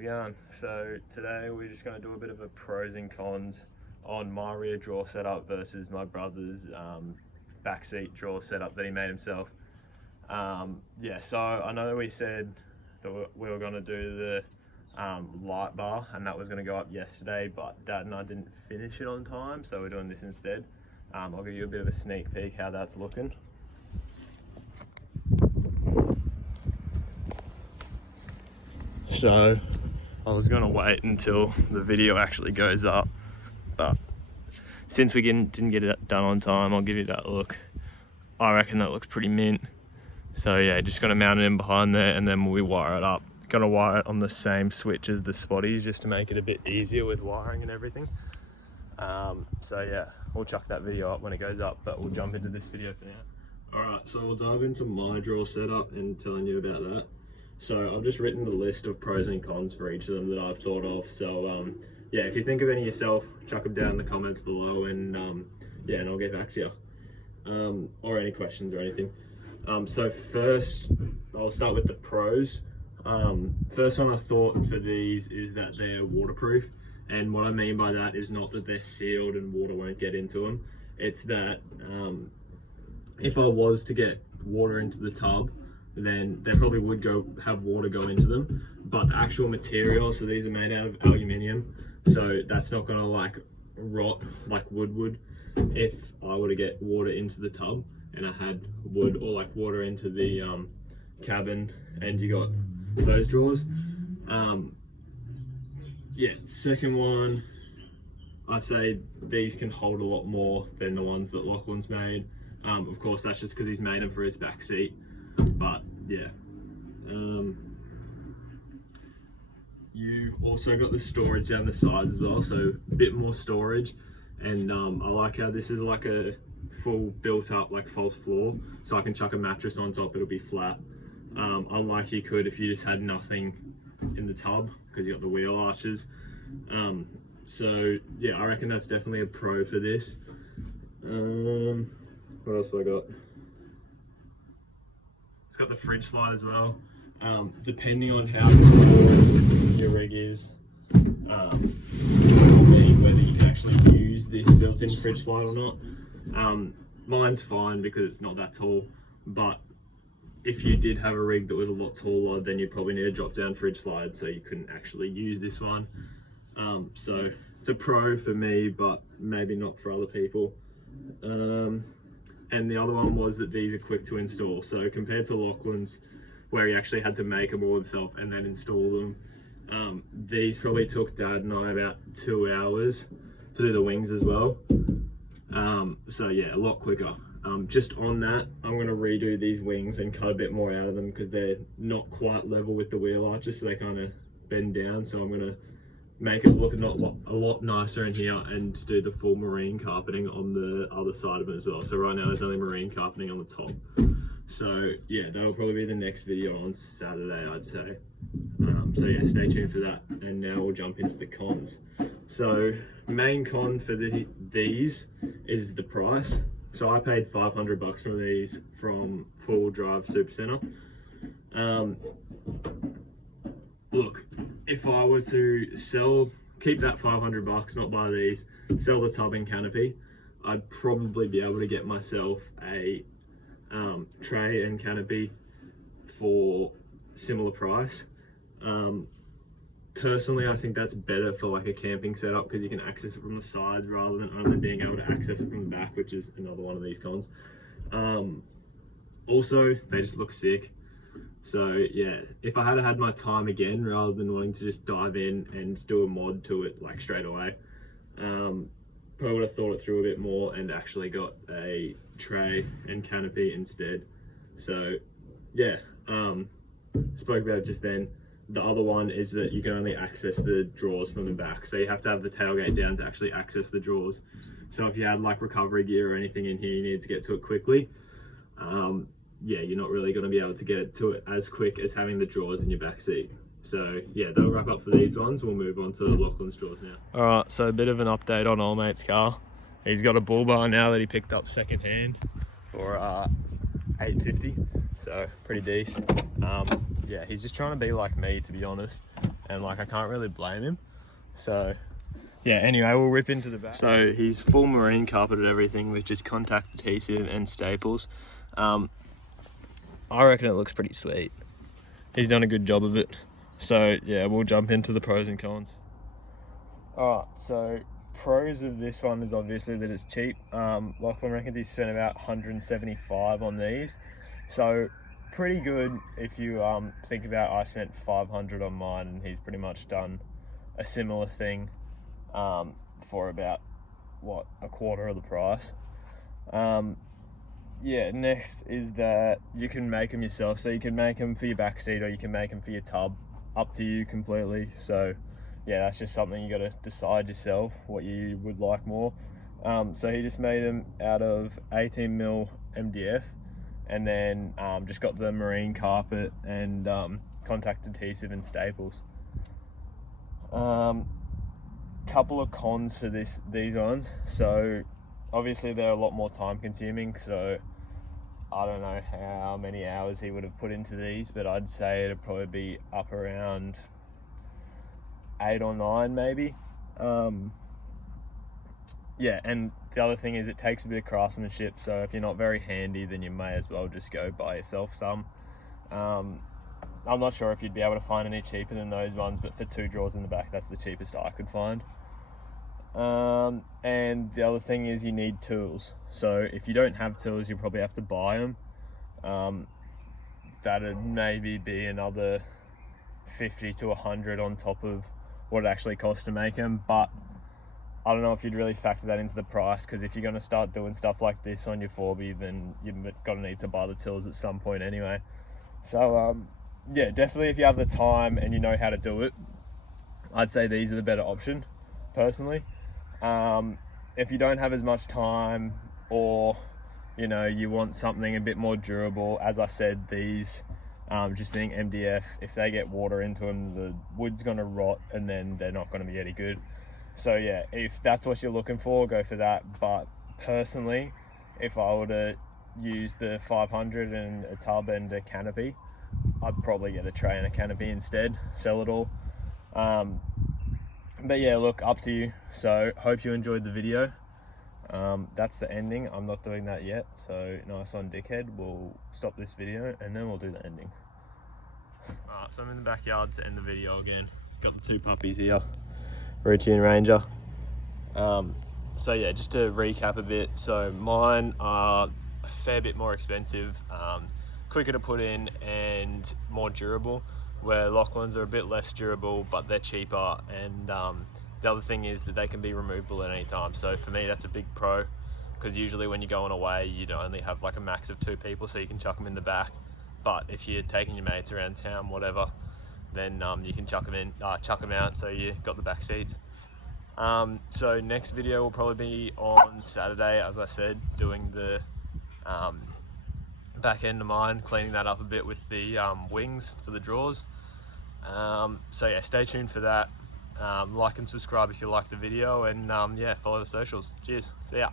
How's it going? So today we're just going to do a bit of a pros and cons on my rear draw setup versus my brother's backseat draw setup that he made himself. So I know we said that we were going to do the light bar and that was going to go up yesterday, but Dad and I didn't finish it on time, so we're doing this instead. I'll give you a bit of a sneak peek how that's looking. So I was gonna wait until the video actually goes up, but since we didn't get it done on time, I'll give you that look. I reckon that looks pretty mint. So yeah, just gonna mount it in behind there and then we wire it up. Gonna wire it on the same switch as the spotties just to make it a bit easier with wiring and everything. So yeah, we'll chuck that video up when it goes up, but we'll jump into this video for now. Alright, so I'll dive into my draw setup and telling you about that. So I've just written the list of pros and cons for each of them that I've thought of. So yeah, if you think of any yourself, chuck them down in the comments below and and I'll get back to you. Or any questions or anything. So first, I'll start with the pros. First one I thought for these is that they're waterproof. And what I mean by that is not that they're sealed and water won't get into them. It's that if I was to get water into the tub, then they probably would have water go into them, but the actual material, so these are made out of aluminium, so that's not gonna like rot like wood would if I were to get water into the tub and I had wood or like water into the cabin and you got those drawers. Second one, I'd say these can hold a lot more than the ones that Lachlan's made. Of course that's just because he's made them for his back seat. But yeah, you've also got the storage down the sides as well, so a bit more storage. And I like how this is like a full built up like false floor, so I can chuck a mattress on top, it'll be flat. Unlike you could if you just had nothing in the tub because you got the wheel arches. So yeah, I reckon that's definitely a pro for this. What else have I got? It's got the fridge slide as well. Depending on how small your rig is, whether you can actually use this built-in fridge slide or not. Mine's fine because it's not that tall, but if you did have a rig that was a lot taller, then you'd probably need a drop-down fridge slide, so you couldn't actually use this one. So it's a pro for me, but maybe not for other people. And the other one was that these are quick to install. So compared to Lachlan's, where he actually had to make them all himself and then install them, these probably took Dad and I about 2 hours to do the wings as well. So yeah, a lot quicker. Just on that, I'm gonna redo these wings and cut a bit more out of them because they're not quite level with the wheel arches, so they kind of bend down. So I'm gonna make it look a lot nicer in here and do the full marine carpeting on the other side of it as well. So right now there's only marine carpeting on the top. So yeah, that'll probably be the next video on Saturday, I'd say. So yeah, stay tuned for that. And now we'll jump into the cons. So main con for these is the price. So I paid $500 for these from Full Drive Supercenter. Look, if I were to keep that $500, not buy these, sell the tub and canopy, I'd probably be able to get myself a tray and canopy for similar price. Personally, I think that's better for like a camping setup because you can access it from the sides rather than only being able to access it from the back, which is another one of these cons. Also, they just look sick. So yeah, if I had my time again, rather than wanting to just dive in and do a mod to it like straight away, probably would have thought it through a bit more and actually got a tray and canopy instead. So yeah, spoke about it just then. The other one is that you can only access the drawers from the back, so you have to have the tailgate down to actually access the drawers. So if you had like recovery gear or anything in here, you need to get to it quickly. Yeah, you're not really going to be able to get to it as quick as having the drawers in your back seat. So yeah, that'll wrap up for these ones. We'll move on to Lachlan's drawers now. All right, so a bit of an update on old mate's car. He's got a bull bar now that he picked up second hand for $850, so pretty decent. yeah, he's just trying to be like me, to be honest, and like I can't really blame him. So yeah, anyway, we'll rip into the back. So he's full marine carpeted everything with just contact adhesive and staples. I reckon it looks pretty sweet. He's done a good job of it. So yeah, we'll jump into the pros and cons. Alright, so pros of this one is obviously that it's cheap. Lachlan reckons he spent about 175 on these. So pretty good if you think about, I spent 500 on mine and he's pretty much done a similar thing for about, what, a quarter of the price. Yeah, next is that you can make them yourself. So you can make them for your backseat or you can make them for your tub. Up to you completely. So yeah, that's just something you got to decide yourself what you would like more. So he just made them out of 18mm MDF and then just got the marine carpet and contact adhesive and staples. Couple of cons for these ones. So obviously they're a lot more time consuming, so I don't know how many hours he would have put into these, but I'd say it'd probably be up around 8 or 9 maybe. Yeah, and the other thing is it takes a bit of craftsmanship, so if you're not very handy, then you may as well just go buy yourself some. I'm not sure if you'd be able to find any cheaper than those ones, but for 2 drawers in the back, that's the cheapest I could find. And the other thing is you need tools. So if you don't have tools, you probably have to buy them. That'd maybe be another 50 to 100 on top of what it actually costs to make them. But I don't know if you'd really factor that into the price, because if you're going to start doing stuff like this on your 4B, then you're going to need to buy the tools at some point anyway. So yeah, definitely if you have the time and you know how to do it, I'd say these are the better option, personally. If you don't have as much time, or you know, you want something a bit more durable, as I said, these just being MDF, if they get water into them, the wood's going to rot and then they're not going to be any good. So yeah, if that's what you're looking for, go for that. But personally, if I were to use the 500 and a tub and a canopy, I'd probably get a tray and a canopy instead, sell it all. But yeah, look, up to you. So hope you enjoyed the video. That's the ending. I'm not doing that yet, so nice one, dickhead. We'll stop this video and then we'll do the ending. Alright, so I'm in the backyard to end the video again. Got the 2 puppies here, Richie and Ranger. So yeah, just to recap a bit, so mine are a fair bit more expensive, quicker to put in and more durable, where Lachlan's are a bit less durable but they're cheaper, and the other thing is that they can be removable at any time. So for me, that's a big pro, because usually when you're going away, you'd only have like a max of 2 people, so you can chuck them in the back. But if you're taking your mates around town, whatever, then you can chuck them out, so you got the back seats. So next video will probably be on Saturday, as I said, doing the back end of mine, cleaning that up a bit with the wings for the drawers. So yeah, stay tuned for that. Like and subscribe if you like the video, and yeah, follow the socials. Cheers, see ya.